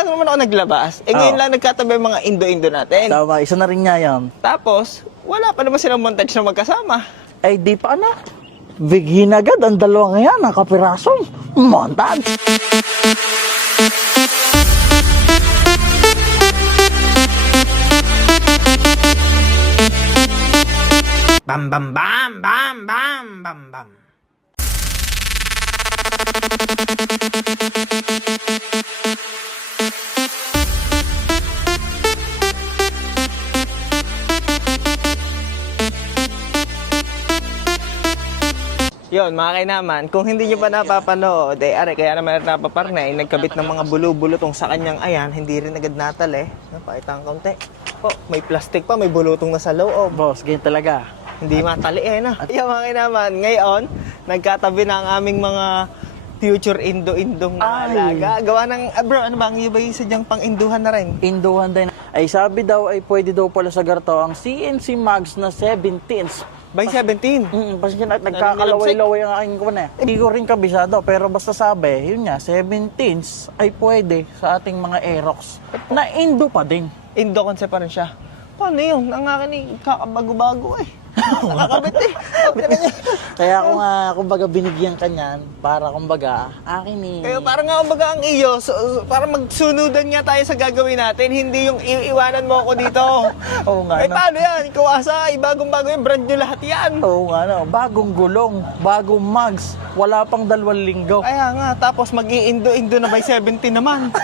lang naman ako naglabas. Ngayon lang nagkatabi yung mga Indo-Indo natin. Tama, isa na rin niya yan. Tapos, wala pa naman silang montage na magkasama. Ay, di pa na. Bighin agad ang dalawang yan, ang kapirasong montage. Bam bam bam bam bam bam bam. Yon, mga kainaman, kung hindi nyo pa napapanood, kaya naman napaparnay, nagkabit ng mga bulutong sa kanyang ayan, hindi rin agad natali. Napakita ang kaunti. Oh, may plastic pa, may bulutong na sa loob. Boss, ganyan talaga. Hindi matali na. Yung mga kainaman, ngayon, nagkatabi na ang aming mga future Indo-Indong na alaga. Gawa ng, bro, ano ba, ang iba yung sadyang pang-induhan na rin? Induhan din. Ay, sabi daw ay pwede daw pala sa garto ang CNC Mags na 17s. By 17? Pasensya na, nagkakalaway-laway ang aking kuwan eh. Hindi ko rin kabisado, pero basta sabi, yun nga, 17s ay pwede sa ating mga Aerox na Indo pa din. Indo concept pa rin siya. Paano yun? Ang akin eh, kakabago-bago eh. Nakakabit eh. Kaya ako nga, kumbaga, binigyan ka niyan para, kumbaga, akin eh. Kaya parang nga kumbaga ang iyo, para magsunudan nga tayo sa gagawin natin, hindi yung iiwanan mo ako dito. Oo nga, no? Paano yan? Ikaw asa, bagong-bago yung brand nyo lahat yan. Oo nga, no? Bagong gulong, bagong mugs, wala pang 2 linggo. Kaya nga, tapos mag-i-Indo-Indo na by 17 naman.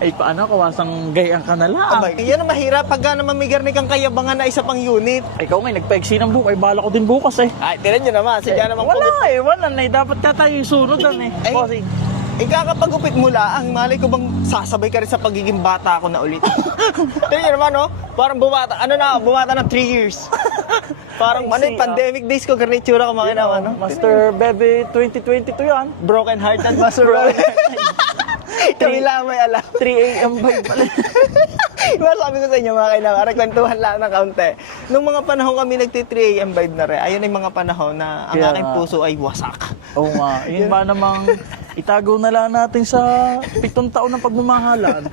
Ay, paano, kawasang gayang ka na lang. Abay, yan ang mahirap pagka naman may garni kang kayabangan na isa pang unit. Ikaw nga, nagpa-exi ng buka, ay bala ko din bukas eh. Ay, tinan nyo naman, sadya naman Wala na eh, dapat ka tayo yung sunod doon eh. Ay, Bossing. Ikakapagupit mo lang, malay ko bang sasabay ka rin sa pagiging bata ako na ulit. Tinan nyo naman, no? Parang bumata ng 3 years. Parang pandemic days ko, ganun itsura ko mga naman, no? Master Baby 2022 yan. Broken hearted, Master Broken. Kami lang may alam. 3 AM vibe pala. Sabi ko sa inyo mga kainaman, rekwentuhan lang ng kaunti. Nung mga panahon kami nagti-3 AM vibe na rin, ayun yung mga panahon na ang aking puso ay wasak. Oo nga, yun ba namang itago na lang natin sa 7 taon ng pagmamahalan.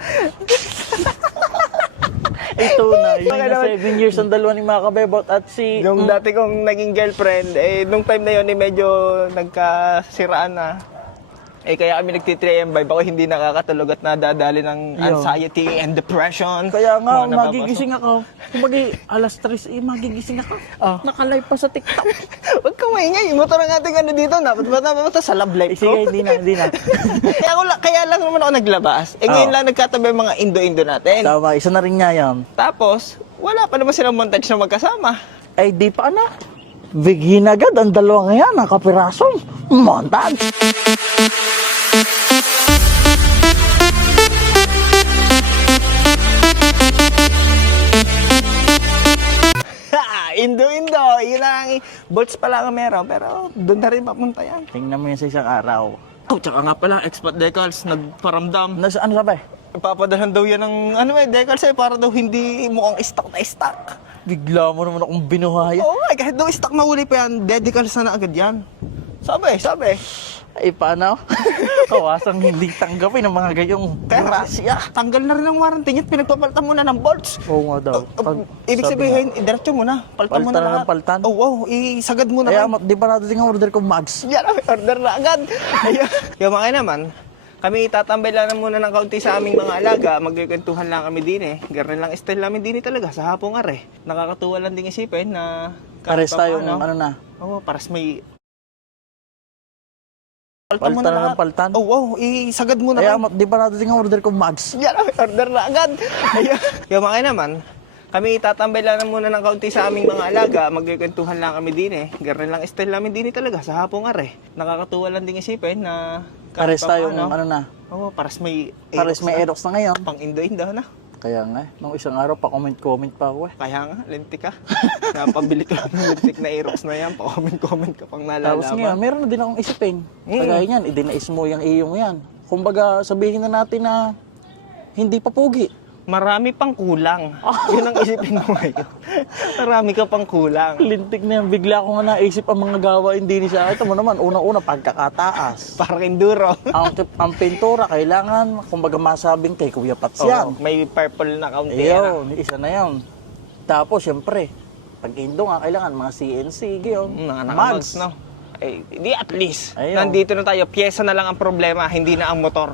Ito na, yun na 7 years ang dalawa ni mga kabebot at si... Yung dati kong naging girlfriend, nung time na yun, medyo nagkasiraan na. Kaya kami nagti-3 AM vibe. Ako hindi nakakatulog at nadadali ng anxiety and depression. Kaya nga, magigising ako. Kumbaga, alas 3, magigising ako. Nakalive pa sa TikTok. Huwag ka maingay. Motor ang ating ano dito na. Ba't sa love life ko? Sige, hindi na. Kaya lang naman ako naglabas. Ngayon lang nagkatabi yung mga Indo-Indo natin. Tama, isa na rin niya yan. Tapos, wala pa naman silang montage na magkasama. Ay, di pa na. Bighin agad ang dalawang yan, ang kapirasong montage. Indo-Indo, yun lang. Bolts pala ang meron, pero doon na rin papunta yan. Tingnan mo yan sa isang araw. Oh, tsaka nga pala, expat decals, nagparamdam. Ano sabi? Papadahan daw yan ng, decals para daw hindi mukhang stock na stock. Bigla mo naman akong binuhaya. Oo nga, kahit daw stock na uli pa yan, decals na agad yan. Sabi. Ay, paano? Kawasang hindi tanggapin ng mga gayong grasya. Tanggal na rin ang warranty niya at pinagpapalitan mo na ng bolts. Oo nga daw. Ibig sabihin, diretso mo na. Paltan mo na lahat. Paltan? Oo, isagad mo na. Kaya di pa natin ang order kong mags. Yan, order na agad. Yung mga naman, kami tatambay lang muna ng kaunti sa aming mga alaga. Magkikwentuhan lang kami din eh. Ganun lang style namin din talaga sa hapong are. Nakakatuwa lang din isipin na... Pares tayo ano na. Oo, pares may... Paltan na ng paltan? Oo, isagad mo na. Kaya di pa natin ang order kong mags. Yan, order na agad. Yung mga naman, kami tatambay lang muna ng kaunti sa aming mga alaga. Magkikwentuhan lang kami din eh. Ganun lang style namin din talaga sa hapong are. Nakakatuwa lang din isipin na... Pares tayo ano na. Oo, pares may Aerox na ngayon. Pang Indo-Indo na. Kaya nga, nung isang araw pa comment pa ako eh. Kaya nga, lintik ka. Napabili ko lang ng lintik na Aerox na yan. Pa-comment ka pang nalalaman. Tapos nga, meron na din akong isipin. Kagaya niyan, idinais mo yung iyong yan. Kumbaga, sabihin na natin na hindi pa pugi. marami pang kulang. Yun ang isipin mo ngayon. Marami ka pang kulang. Lintik na yan. Bigla ko nga naisip ang mga gawain din sa ito mo naman. Unang-una, pagkakataas. Parang enduro. ang pintura, kailangan, kumbaga masabing kay Kuya Pats yan. Oo, may purple na kaunti. ano? Ayun, isa na yun. Tapos, syempre, pag indo nga, kailangan mga CNC, yun. Mga nakamags, no? Eh, di at least, Ayun. nandito na tayo. Pyesa na lang ang problema, hindi na ang motor.